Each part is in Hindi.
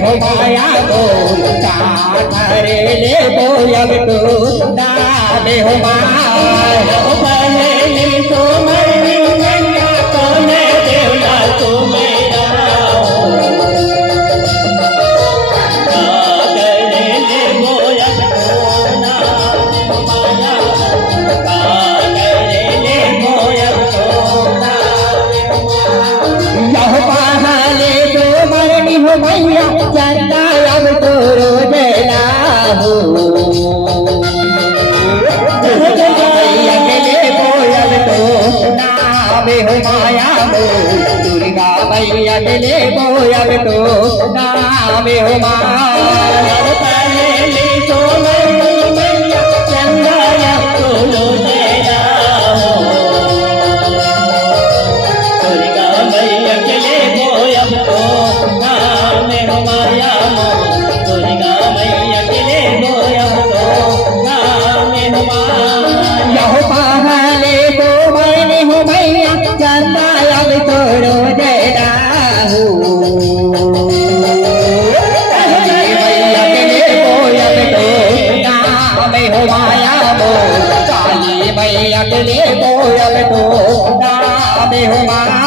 हो माया बोल रे ले बोलब तो दादे हो माया बने तो मरनी मैया कोने देवला तो मेरा दादे ले बोलब तो ना माया दादे ले बोलब तो ना यह पहाले तो मरनी हो मैया चंदा अब तो रोजेला हो अकेले बोलब तो नाम हो माया हो दुर्गा मैया अकेले बोलब तो नाम हो माया पहले तो मैया चंदा अब तो रोजेला हो दुर्गा मैया अकेले बोलब तो नाम हो माया दुर्गा मैया अकेले बोलब तो नाम हो माया यह पहले तो मैंने हो मैया चंदा अब तो रोजेला हो मैया अकेले बोलब तो नाम हो माया काली मैया अकेले बोलब तो नाम हो माया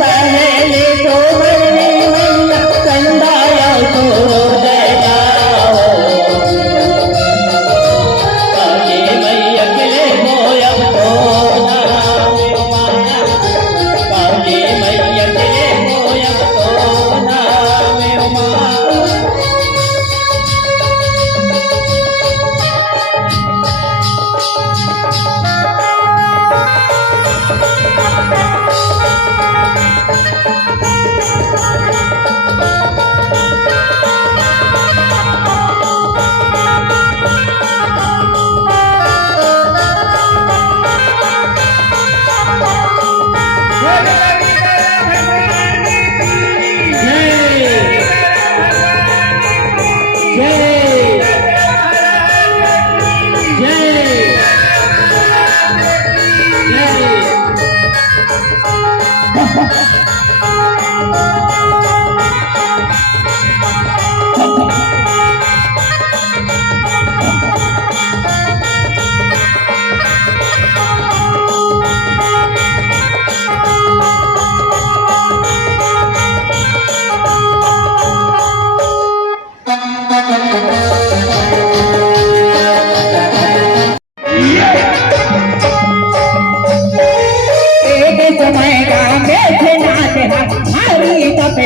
पहले तो मैंने मैया चंदा अब तो रोजेला हो काली मैया अकेले बोलब तो नाम हो माया काली मैया अकेले बोलब तो नाम हो माया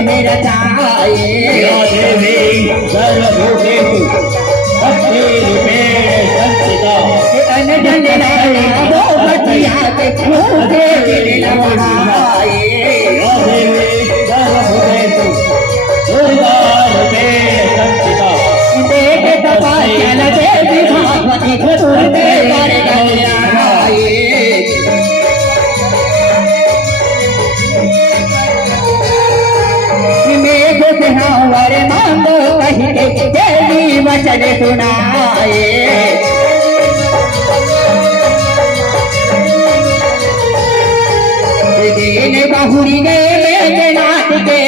मेरा देवी सर्वभूतेषु शक्तिरूपेण संस्थिता दो बटिया के देवी सर्वभूतेषु दुर्गारूपेण संस्थिता देख तपाचल देवी भागवती गुरुते वर मांगो वही देवी वचन सुनाए दीन बहुरी ने मेघनाथ के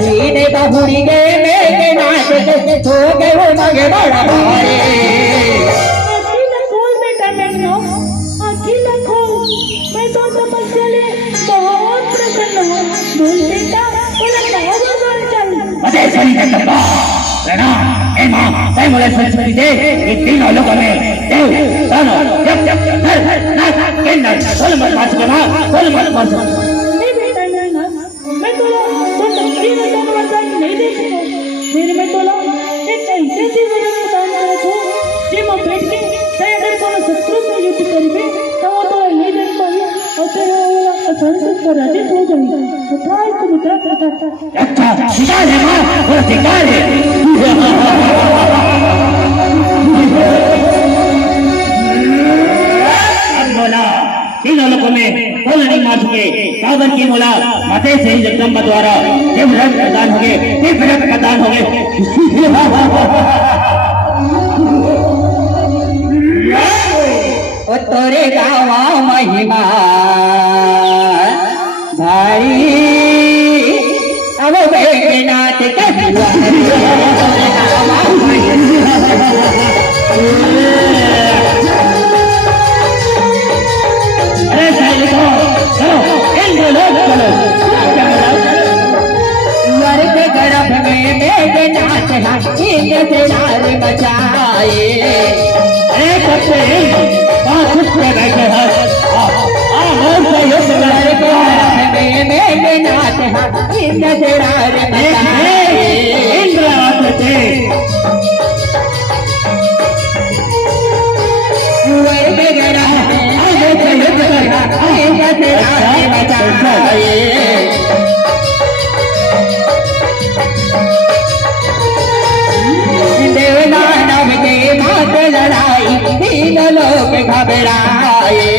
दीन बहुरी ने मेघनाथ के हो गए मग बड़ा भारे अखिल खोल बेटा नन्नो अखिल खोल मैं तो तपस्या ले बहुत प्रसन्न हूँ बोल बेटा बोला कहाँ बोल चल मजेश्वरी के दरबार प्रणाम। हे मां, हे मोले सरस्वती दे ये तीनों लोगों में देव दानव यज्ञ नर नाग किन्नर सोल मत मार सके मां, सोल मत मार सके। नहीं बेटा नहीं ना मैं तोला तो तकरी में दान वरदान नहीं दे सकूं। फिर मैं तोला एक ऐसे जीवन दान करे तो जे मैं बैठ के ते अगर कोनो शत्रु से युद्ध करबे तो वो तो नहीं देख पाई और तेरा आसानी से पराजित हो जाएगा। तथा इस मुद्रा करता अच्छा शिकार है मां, वो शिकार है। अब बोला तीनों लोगों में कौन नहीं मार सके। काबर की बोला माते से ही जगदम्बा द्वारा देवव्रत का दान हो गए, देवव्रत का दान हो गए। ओ तोरे गावा महिमा भारी अब बैठनाथ कहुआ तोरे गावा अरे सैनिकों चलो इन लोग चलो। स्वर्ग गर्भ में बैठनाथ इंद्र से नार बचाए। अरे सबसे कहाँ छुप के बैठे हैं? और से युद्ध स्वर्ग गर्भ में बैठनाथ इंद्र से नार बचाए। इंद्र आते थे। स्वर्ग गर्भ में युद्ध कर इंद्र से नार बचाए। देवदानव के मात लड़ाई तीन लोग घबराए।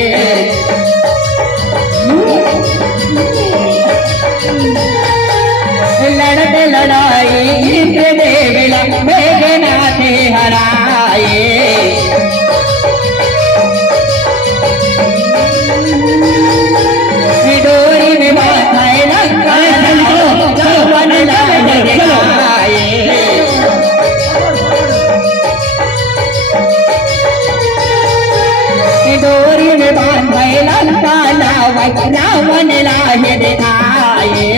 लड़ते लड़ाई इंद्र देवला मेघनाथ हराए। डोरी में बांधाए लंका वन लाए। डोरी में बांधे लंका रावण लाहे दिखाए।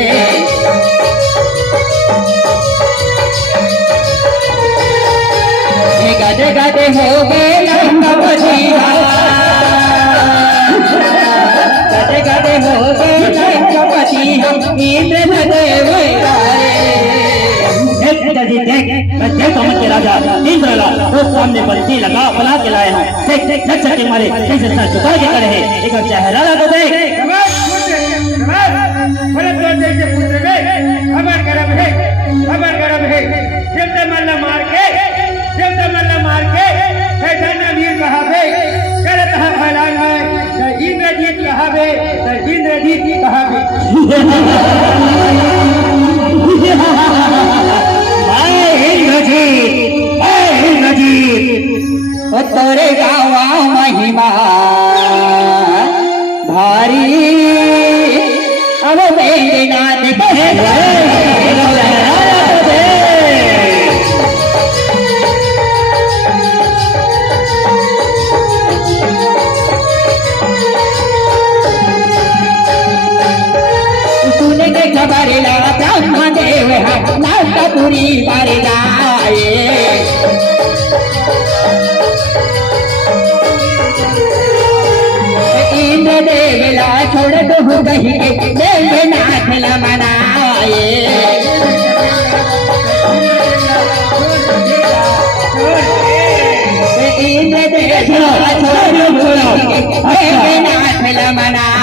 गद गद हो गए लंकापति, गद गद हो गए लंकापति इंद्र देव राजा इंद्रला वो सामने बल्टी लगा बना के लाए हैं। देख देख नक्शा के मारे कैसे सर झुका के खड़े हैं। एक चेहरा तो देख। खबर गरम है जब तक मल्ला मार के वीर कहावे करत है फैलान है इंद्रजीत कहावे इंद्रजीत कहावे। ओ तोरे गावा महिमा भारी अब बैठनाथ सुन के खबर ला ब्रह्मदेव नाथपुरी बार जाए। इंद्र देवला छोड़ दो गही देवनाथ ला मनाए। इंद्र देवला छोड़ दो देवनाथ ला मनाए।